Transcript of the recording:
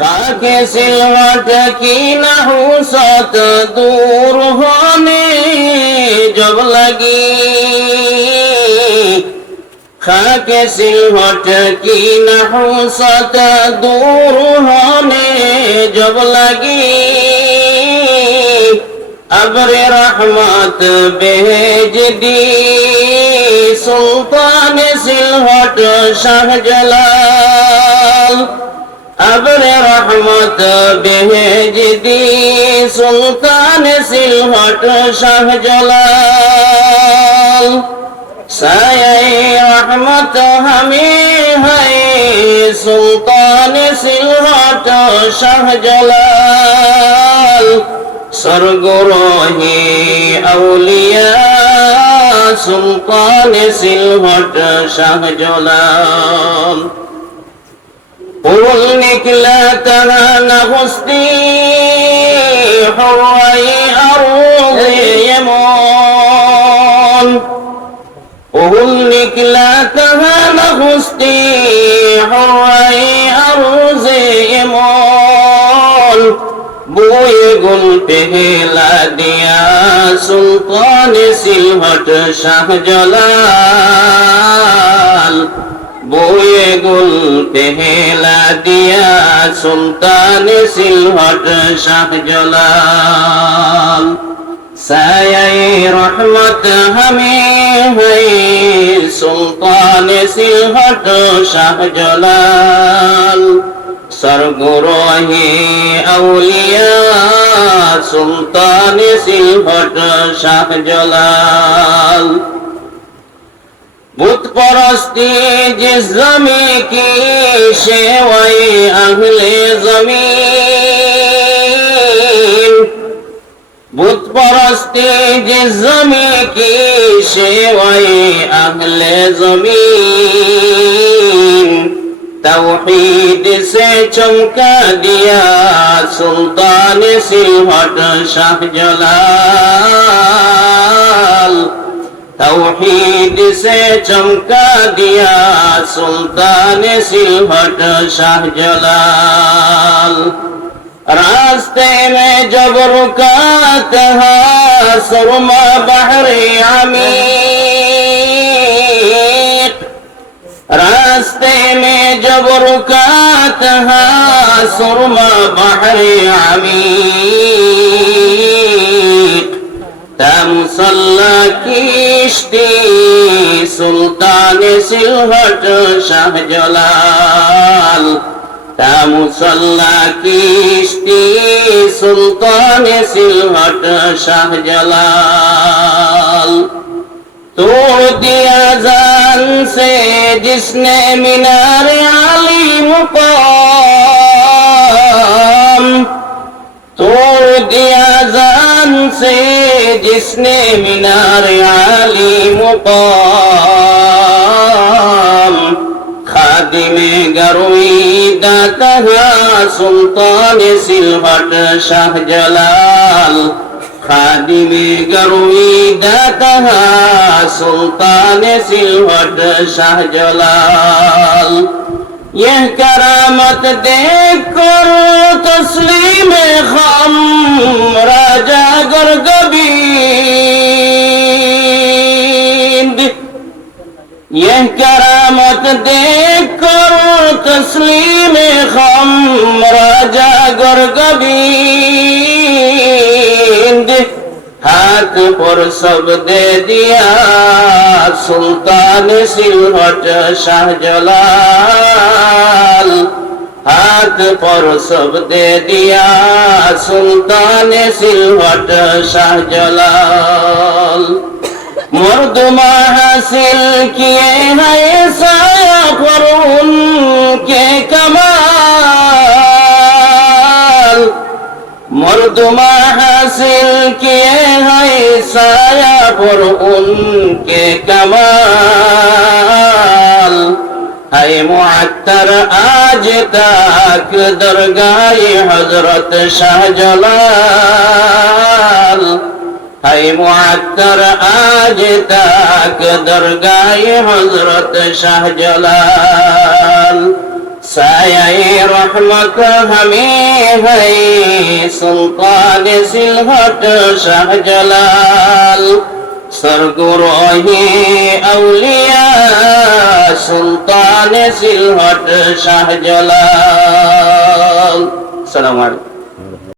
खाके सिलवट की नहुसत दूर होने जब लगी। खाके सिलवट की नहुसत दूर होने जब लगी। अबर रहमत भेज दी। सुल्तान सिलहट शाहजलाल अबर ابر رحمت বেহেজদি সুলতান সিলহট শাহজলাল সায়াই রহমত হামি হাই, সুলতান সিলহট শাহজলাল সরগরহি আউলিয়া, সুলতান সিলহট শাহজলাল قولك لا ترى نغسطي حري أرضيمون قولك لا ترى نغسطي حري أرضيمون بوي قلته لا ديا سلطان سلهت شاه جلال বয়ে গুল পেহেলা দিয়া সুলতান সিলহট শাহ জলাল। সায়াই রহমত হমে হই সুলতান সিলহট শাহ জলাল। সরগুরোহে আউলিয়া সুলতান সিলহট শাহ জলাল। बुत परस्ती जिस जमी की शेवाई अगले जमीन बुत परस्ती जिस जमी की शेवाई अगले जमीन तौहीद से चमका दिया सुल्तान सिलहट शाह जलाल तौहीद से चमका दिया सुल्तान सिलहट शाह जलाल। रास्ते में जब रुका कहा सुरमा बहरे अमीर रास्ते में जब रुका कहा सुरमा बहरे अमीर মুসল্লা কৃষ্টি, সুলতান সিলভট শাহজলাল। তা মুসল্লা কৃষ্টি, সুলতান সিলভট শাহজলাল। তো দিয়া জান সে জিসনে মিনারে আলী মুকাম তো দিয়া سے جس نے مینار علی مقام خادم گروی دا کہا سلطان سلوٹ شاہ جلال خادم گروی دا کہا سلطان سلوٹ شاہ جلال یہ کرامت دیکھ کر تسلیم خم तस्लीम खम राजा गरगबीद हाथ पर सब दे दिया सुल्तान सिलहट शाह जलाल हाथ पर सब दे दिया सुल्तान सिलहट शाह जलाल मर्दमा हासिल किए हैं साया पर उनके मर्दमा हासिल किए हैं साया पर उनके कमाल है मुअत्तर आज तक दरगाह हजरत शाह जलाल है मुअत्तर आज तक दरगाह हजरत शाह जलाल ছায়াই রহমত হামি ভাই সুলতান সিলভট শাহজালাল সরগুরোহি আউলিয়া সুলতান সিলভট শাহজালাল সালাম আলাইকুম।